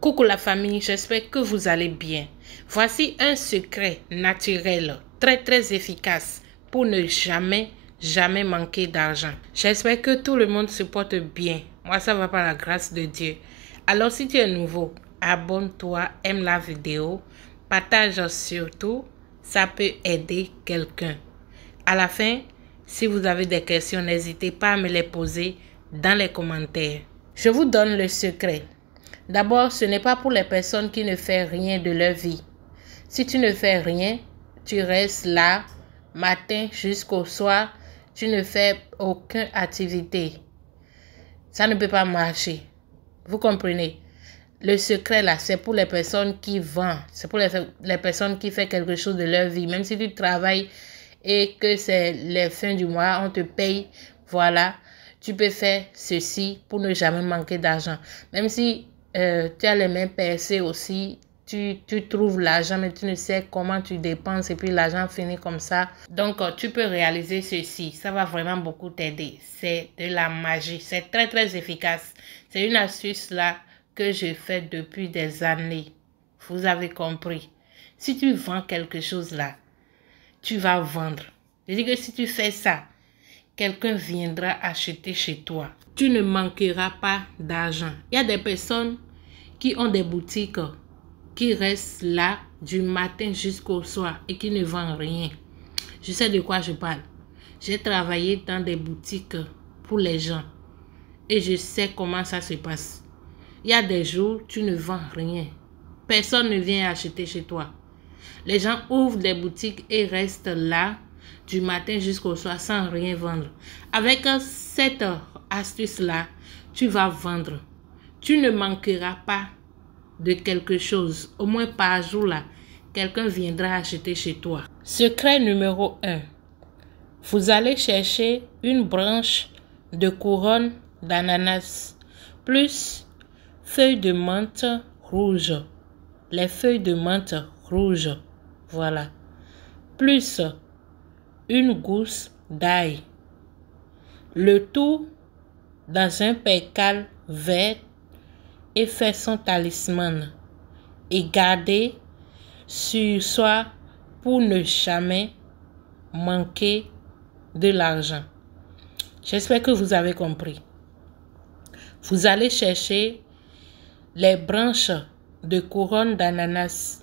Coucou la famille, j'espère que vous allez bien. Voici un secret naturel très efficace pour ne jamais manquer d'argent. J'espère que tout le monde se porte bien. Moi, ça va par la grâce de Dieu. Alors, si tu es nouveau, abonne-toi, aime la vidéo, partage surtout. Ça peut aider quelqu'un. À la fin, si vous avez des questions, n'hésitez pas à me les poser dans les commentaires. Je vous donne le secret. D'abord, ce n'est pas pour les personnes qui ne font rien de leur vie. Si tu ne fais rien, tu restes là, matin jusqu'au soir, tu ne fais aucune activité. Ça ne peut pas marcher. Vous comprenez? Le secret là, c'est pour les personnes qui vendent. C'est pour les personnes qui font quelque chose de leur vie. Même si tu travailles et que c'est les fins du mois, on te paye, voilà. Tu peux faire ceci pour ne jamais manquer d'argent. Même si tu as les mains percées aussi, tu trouves l'argent, mais tu ne sais comment tu dépenses et puis l'argent finit comme ça. Donc, tu peux réaliser ceci. Ça va vraiment beaucoup t'aider. C'est de la magie. C'est très efficace. C'est une astuce là que je fais depuis des années. Vous avez compris. Si tu vends quelque chose là, tu vas vendre. Je dis que si tu fais ça, quelqu'un viendra acheter chez toi. Tu ne manqueras pas d'argent. Il y a des personnes qui ont des boutiques qui restent là du matin jusqu'au soir et qui ne vendent rien. Je sais de quoi je parle. J'ai travaillé dans des boutiques pour les gens et je sais comment ça se passe. Il y a des jours, tu ne vends rien. Personne ne vient acheter chez toi. Les gens ouvrent des boutiques et restent là du matin jusqu'au soir sans rien vendre. Avec cette astuce-là, tu vas vendre. Tu ne manqueras pas de quelque chose. Au moins par jour, là, quelqu'un viendra acheter chez toi. Secret numéro 1. Vous allez chercher une branche de couronne d'ananas plus feuilles de menthe rouge. Les feuilles de menthe rouge. Voilà. Plus une gousse d'ail. Le tout dans un percal vert et faire son talisman. Et garder sur soi pour ne jamais manquer de l'argent. J'espère que vous avez compris. Vous allez chercher les branches de couronne d'ananas.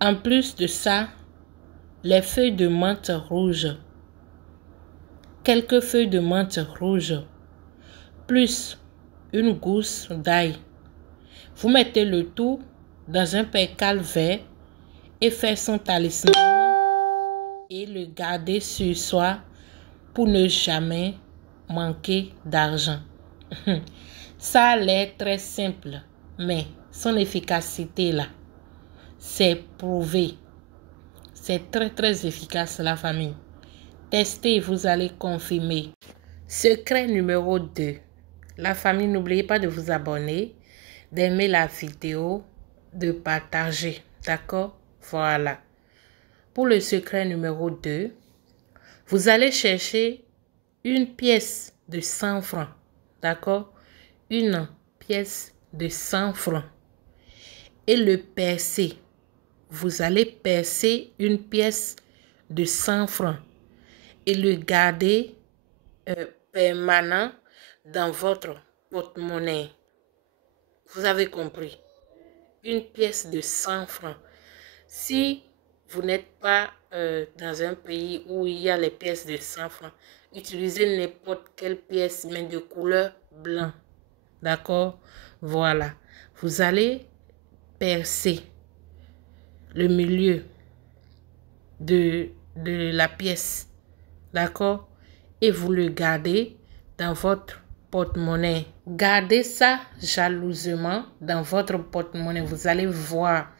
En plus de ça, les feuilles de menthe rouge. Quelques feuilles de menthe rouge. Plus une gousse d'ail. Vous mettez le tout dans un percal vert et faites son talisman et le gardez sur soi pour ne jamais manquer d'argent. Ça a l'air très simple, mais son efficacité là, c'est prouvé. C'est très efficace la famille. Testez, vous allez confirmer. Secret numéro 2. La famille, n'oubliez pas de vous abonner, d'aimer la vidéo, de partager. D'accord? Voilà. Pour le secret numéro 2, vous allez chercher une pièce de 100 francs. D'accord? Une pièce de 100 francs. Et le percer. Vous allez percer une pièce de 100 francs. Et le garder permanent dans votre porte-monnaie. Vous avez compris? Une pièce de 100 francs. Si vous n'êtes pas dans un pays où il y a les pièces de 100 francs, utilisez n'importe quelle pièce, mais de couleur blanc. D'accord? Voilà. Vous allez percer le milieu de la pièce. D'accord? Et vous le gardez dans votre porte-monnaie. Gardez ça jalousement dans votre porte-monnaie. Vous allez voir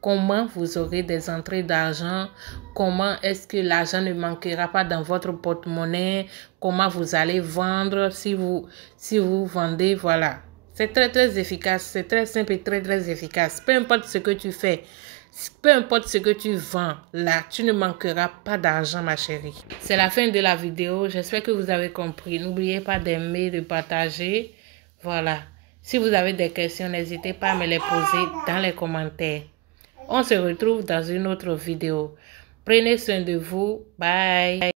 comment vous aurez des entrées d'argent, comment est-ce que l'argent ne manquera pas dans votre porte-monnaie, comment vous allez vendre si vous vendez, voilà. C'est très efficace, c'est très simple et très efficace. Peu importe ce que tu fais, peu importe ce que tu vends, là, tu ne manqueras pas d'argent, ma chérie. C'est la fin de la vidéo. J'espère que vous avez compris. N'oubliez pas d'aimer, de partager. Voilà. Si vous avez des questions, n'hésitez pas à me les poser dans les commentaires. On se retrouve dans une autre vidéo. Prenez soin de vous. Bye.